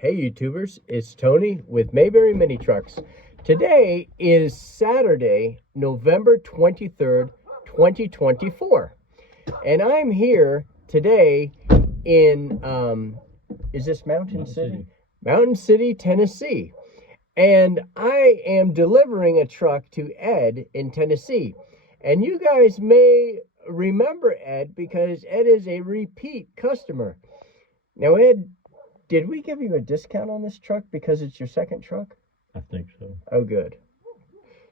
Hey YouTubers, it's Tony with Mayberry Mini Trucks. Today is Saturday, November 23rd, 2024. And I'm here today in, is this Mountain City? Mountain City, Tennessee. And I am delivering a truck to Ed in Tennessee. And you guys may remember Ed because Ed is a repeat customer. Now Ed, did we give you a discount on this truck because it's your second truck? I think so. Oh, good.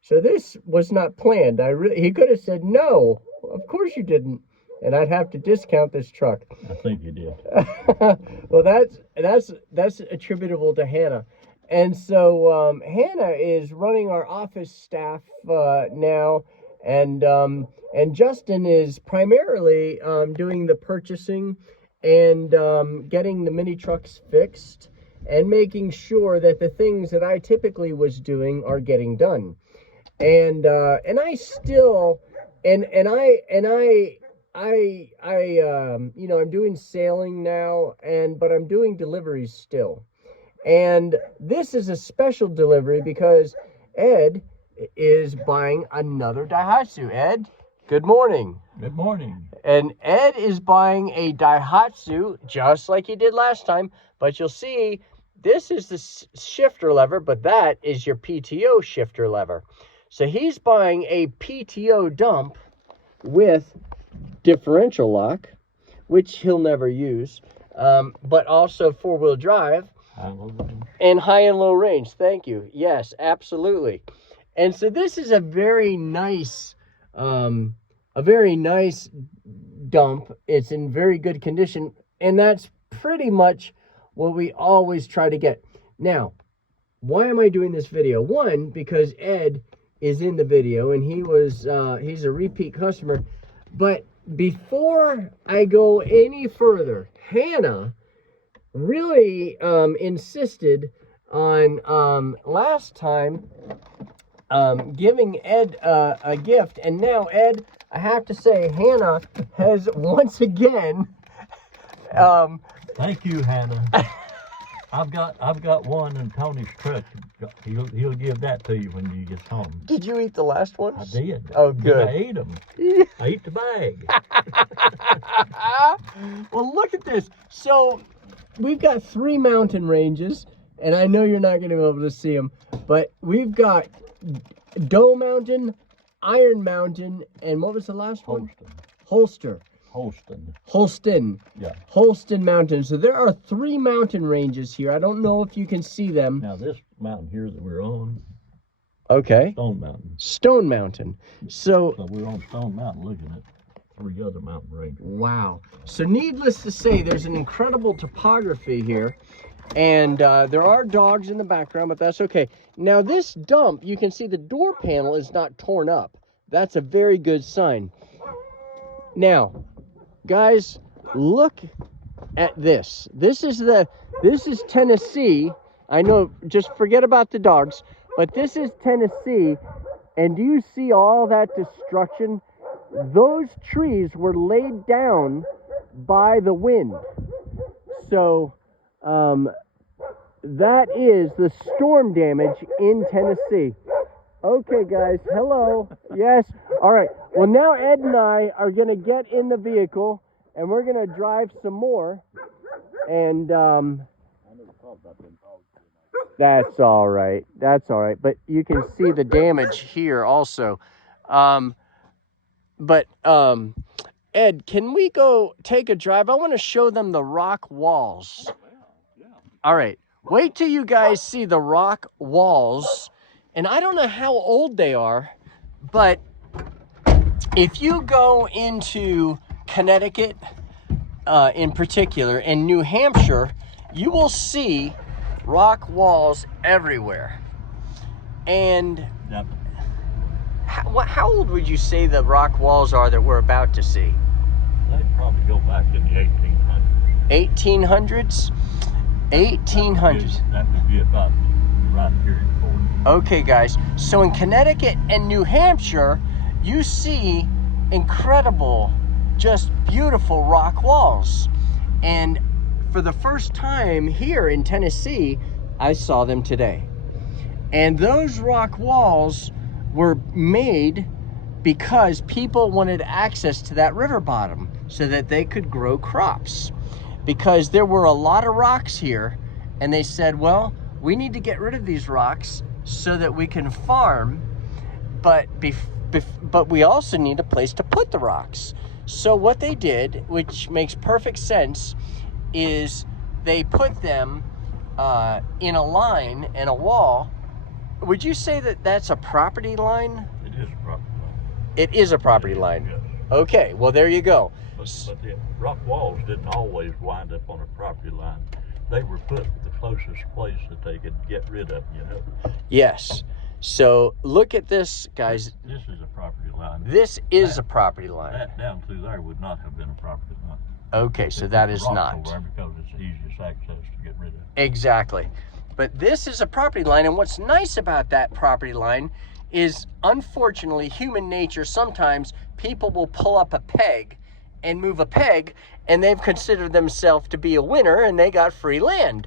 So this was not planned. He could have said, no, of course you didn't. And I'd have to discount this truck. I think you did. Well, that's attributable to Hannah. And so Hannah is running our office staff now. And Justin is primarily doing the purchasing and getting the mini trucks fixed and making sure that the things that I typically was doing are getting done. And I still, I'm doing sailing now, but I'm doing deliveries still. And this is a special delivery because Ed is buying another Daihatsu. Ed, good morning. Good morning. And Ed is buying a Daihatsu just like he did last time, but you'll see this is the shifter lever, but that is your PTO shifter lever. So he's buying a PTO dump with differential lock, which he'll never use, but also four-wheel drive and high and low range. Thank you. Yes, absolutely. And so this is a very nice dump. It's in very good condition, and that's pretty much what we always try to get. Now, why am I doing this video? One, because Ed is in the video, and he's a repeat customer. But before I go any further, Hannah really insisted on last time giving Ed a gift, and now Ed, I have to say, Hannah has once again. Thank you, Hannah. I've got one in Tony's truck. He'll give that to you when you get home. Did you eat the last one? I did. Oh, good. I ate them. I ate the bag. Well, look at this. So we've got 3 mountain ranges, and I know you're not going to be able to see them, but we've got Doe Mountain, Iron Mountain, and what was the last one? Holston. Yeah. Holston Mountain. So there are 3 mountain ranges here. I don't know if you can see them. Now this mountain here that we're on. Okay. Stone Mountain. So we're on Stone Mountain looking at 3 other mountain ranges. Wow. So needless to say, there's an incredible topography here. And there are dogs in the background, but that's okay. Now this dump, you can see the door panel is not torn up. That's a very good sign. Now, guys, look at this. This is Tennessee. I know, just forget about the dogs, but this is Tennessee. And do you see all that destruction? Those trees were laid down by the wind. So that is the storm damage in Tennessee. Okay, guys, hello. Yes, all right. Well, now Ed and I are going to get in the vehicle, and we're going to drive some more. And that's all right. That's all right. But you can see the damage here also. Ed, can we go take a drive? I want to show them the rock walls. All right. Wait till you guys see the rock walls. And I don't know how old they are, but if you go into Connecticut in particular, and New Hampshire, you will see rock walls everywhere. And yep. How old would you say the rock walls are that we're about to see? They'd probably go back to the 1800s. 1800s? That would be about right here in Fort. Okay, guys. So in Connecticut and New Hampshire, you see incredible, just beautiful rock walls. And for the first time here in Tennessee, I saw them today. And those rock walls were made because people wanted access to that river bottom so that they could grow crops. Because there were a lot of rocks here, and they said, well, we need to get rid of these rocks so that we can farm, but we also need a place to put the rocks. So what they did, which makes perfect sense, is they put them in a line and a wall. Would you say that that's a property line? It is a property line. It is a property line. Yes. Okay, well, there you go. But the rock walls didn't always wind up on a property line. They were put the closest place that they could get rid of, you know. Yes. So look at this, guys. This is a property line. This is a property line. That down through there would not have been a property line. Okay, so They that put the is rocks not. over there because it's the easiest access to get rid of. Exactly. But this is a property line, and what's nice about that property line is, unfortunately, human nature, sometimes people will pull up a peg and move a peg, and they've considered themselves to be a winner, and they got free land.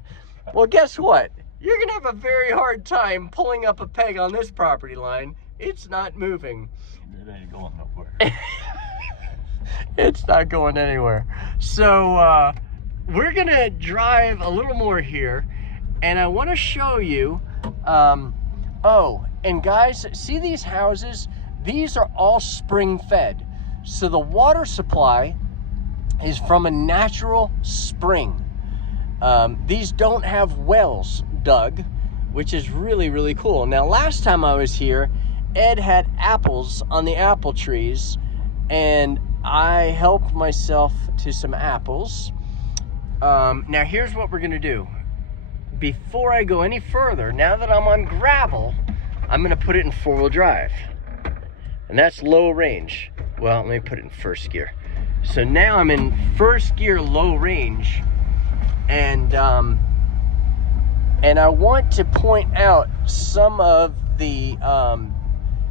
Well, guess what? You're gonna have a very hard time pulling up a peg on this property line. It's not moving. It ain't going nowhere. It's not going anywhere. So we're gonna drive a little more here, and I want to show you. Oh, and guys, see these houses? These are all spring fed. So the water supply is from a natural spring. These don't have wells dug, which is really, really cool. Now, last time I was here, Ed had apples on the apple trees, and I helped myself to some apples. Now, here's what we're gonna do. Before I go any further, now that I'm on gravel, I'm gonna put it in 4-wheel drive. And that's low range. Well, let me put it in first gear. So now I'm in first gear, low range, and I want to point out some of the,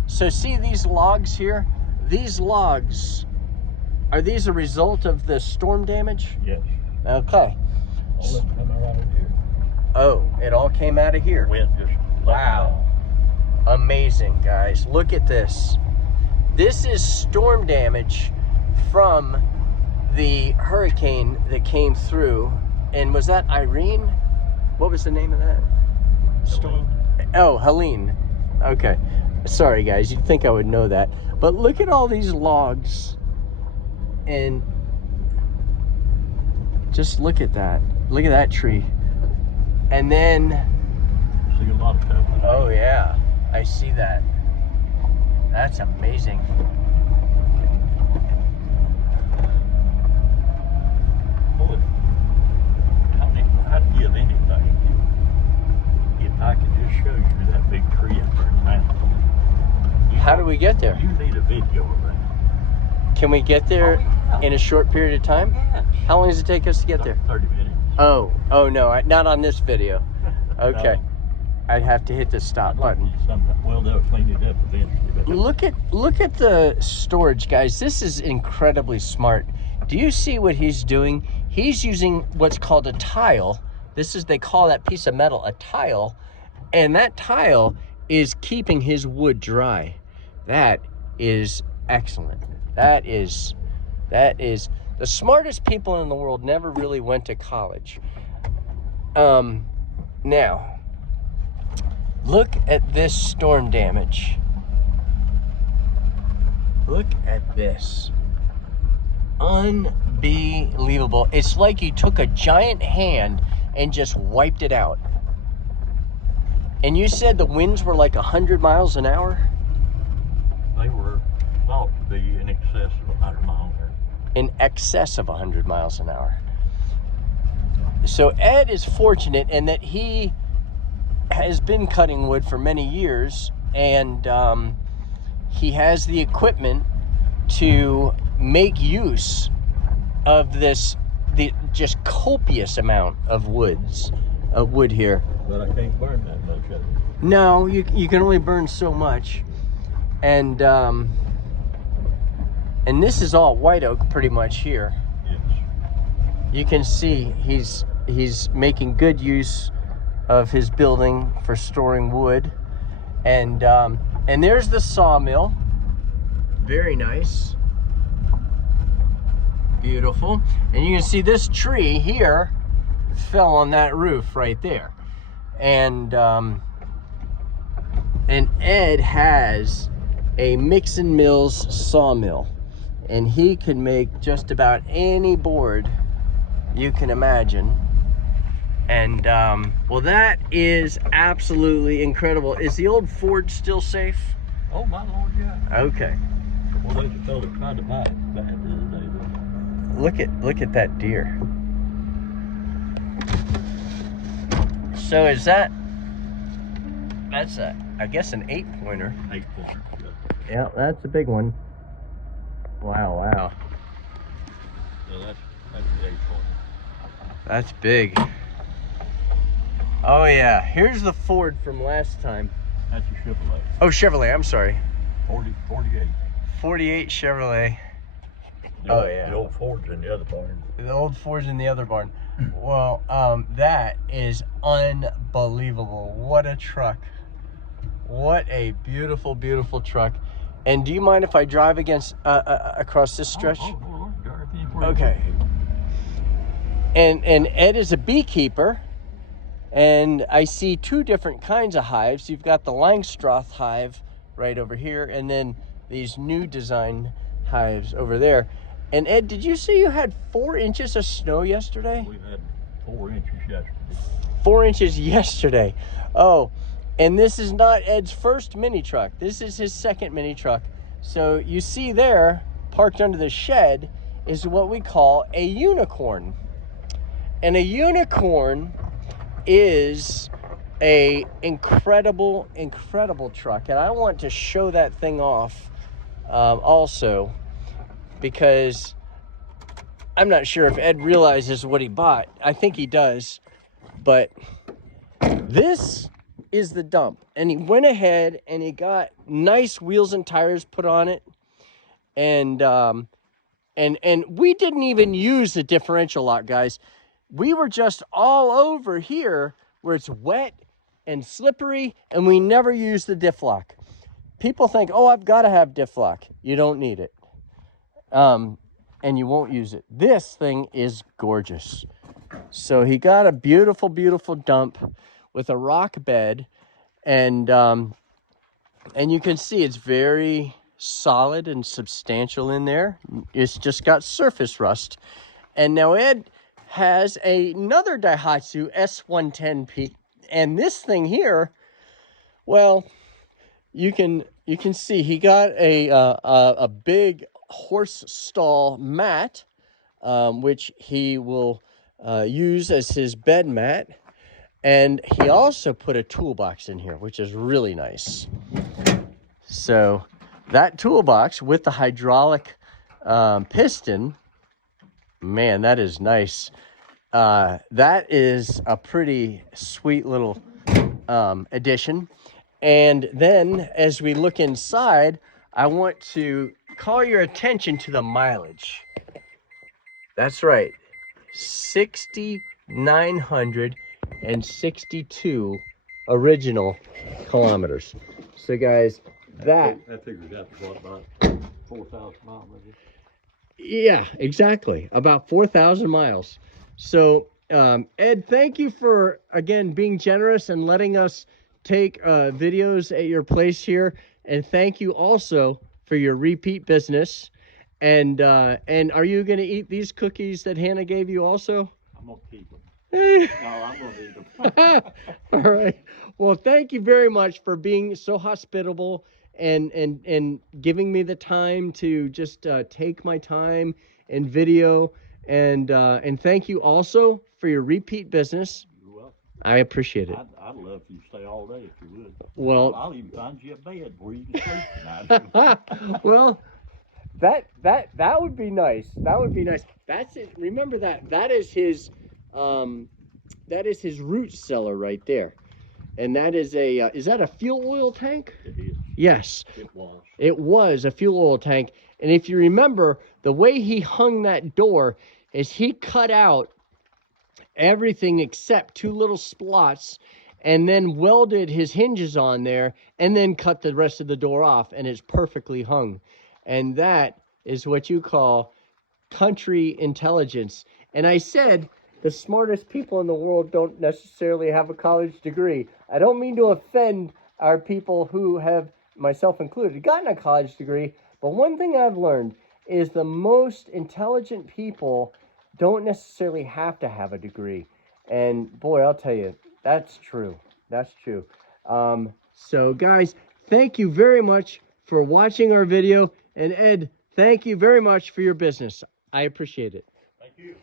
so see these logs here? These logs, are these a result of the storm damage? Yes. Okay. All of them coming right over here. Oh, it all came out of here. Wind just Wow. Amazing, guys. Look at this. This is storm damage from the hurricane that came through. And was that Irene? What was the name of that storm? Oh, Helene. Okay. Sorry, guys. You'd think I would know that. But look at all these logs. And just look at that. Look at that tree. And then, See a lot of stuff. oh yeah, I see that. That's amazing. Boy, Tony, I'd give anything if I could just show you that big tree up there in the mountain. How do we get there? You need a video of that. Can we get there in a short period of time? Yes. How long does it take us to get there? 30 minutes. Oh no, not on this video. Okay. No. I'd have to hit the stop I'd like button. to some, well, they'll clean it up eventually. But Look at the storage, guys. This is incredibly smart. Do you see what he's doing? He's using what's called a tile. They call that piece of metal a tile, and that tile is keeping his wood dry. That is excellent. That is the smartest people in the world never really went to college. Now, look at this storm damage. Look at this. Unbelievable. It's like you took a giant hand and just wiped it out. And you said the winds were like 100 miles an hour? they were thought to be in excess of 100 miles an hour. In excess of 100 miles an hour. So Ed is fortunate in that he has been cutting wood for many years, and he has the equipment to make use of the just copious amount of wood here. But I can't burn that much of it. No, you can only burn so much, and this is all white oak pretty much here. Yes. You can see he's he's making good use of his building for storing wood. And there's the sawmill. Very nice. Beautiful. And you can see this tree here fell on that roof right there. And Ed has a Mixon Mills sawmill, and he can make just about any board you can imagine. And well, that is absolutely incredible. Is the old Ford still safe? Oh my Lord, yeah. Okay. Well, there's a fellow tried to buy it bad the other day, though. Look at that deer. So is that's I guess an 8-pointer. 8-pointer. Yeah, that's a big one. Wow, wow. So that's the 8-pointer. That's big. Oh yeah, here's the Ford from last time. That's a Chevrolet. Oh, Chevrolet, I'm sorry. 48. 48 Chevrolet. The old Ford's in the other barn. The old Ford's in the other barn. Well, that is unbelievable. What a truck. What a beautiful, beautiful truck. And do you mind if I drive across this stretch? Okay. And Ed is a beekeeper, and I see 2 different kinds of hives. You've got the Langstroth hive right over here, and then these new design hives over there. And Ed, did you say you had 4 inches of snow yesterday? We had 4 inches yesterday. 4 inches yesterday. Oh, and this is not Ed's first mini truck. This is his second mini truck. So you see there, parked under the shed, is what we call a unicorn. And a unicorn is a incredible, incredible truck. And I want to show that thing off also, because I'm not sure if Ed realizes what he bought. I think he does. But this is the dump. And he went ahead and he got nice wheels and tires put on it. And we didn't even use the differential lock, guys. We were just all over here where it's wet and slippery, and we never used the diff lock. People think, oh, I've got to have diff lock. You don't need it. And you won't use it. This thing is gorgeous. So he got a beautiful, beautiful dump with a rock bed, and you can see it's very solid and substantial in there. It's just got surface rust. And now Ed has another Daihatsu S110P, and this thing here, well, you can see he got a big horse stall mat, which he will use as his bed mat. And he also put a toolbox in here, which is really nice. So that toolbox with the hydraulic piston, man, that is nice. That is a pretty sweet little addition. And then as we look inside, I want to call your attention to the mileage. That's right, 6,962 original kilometers. So guys, that figures out to what, about 4,000 miles, maybe? Yeah, exactly, about 4,000 miles. So Ed, thank you for again being generous and letting us take videos at your place here, and thank you also for your repeat business. And are you going to eat these cookies that Hannah gave you also? I'm going to keep them. No, I'm going to eat them. All right. Well, thank you very much for being so hospitable and giving me the time to just take my time and video. And thank you also for your repeat business. You're welcome. I appreciate it. I'd love for you to stay all day if you would. Well, I'll even find you a bed where you can sleep tonight. Well, that would be nice. That would be nice. That's it. Remember that is his root cellar right there. And that is that a fuel oil tank? It is. Yes. It was. It was a fuel oil tank. And if you remember, the way he hung that door is he cut out everything except two little slots, and then welded his hinges on there, and then cut the rest of the door off, and it's perfectly hung. And that is what you call country intelligence. And I said the smartest people in the world don't necessarily have a college degree. I don't mean to offend our people who have, myself included, gotten a college degree, but one thing I've learned is the most intelligent people don't necessarily have to have a degree. And boy, I'll tell you, that's true. That's true. So guys, thank you very much for watching our video. And Ed, thank you very much for your business. I appreciate it. Thank you.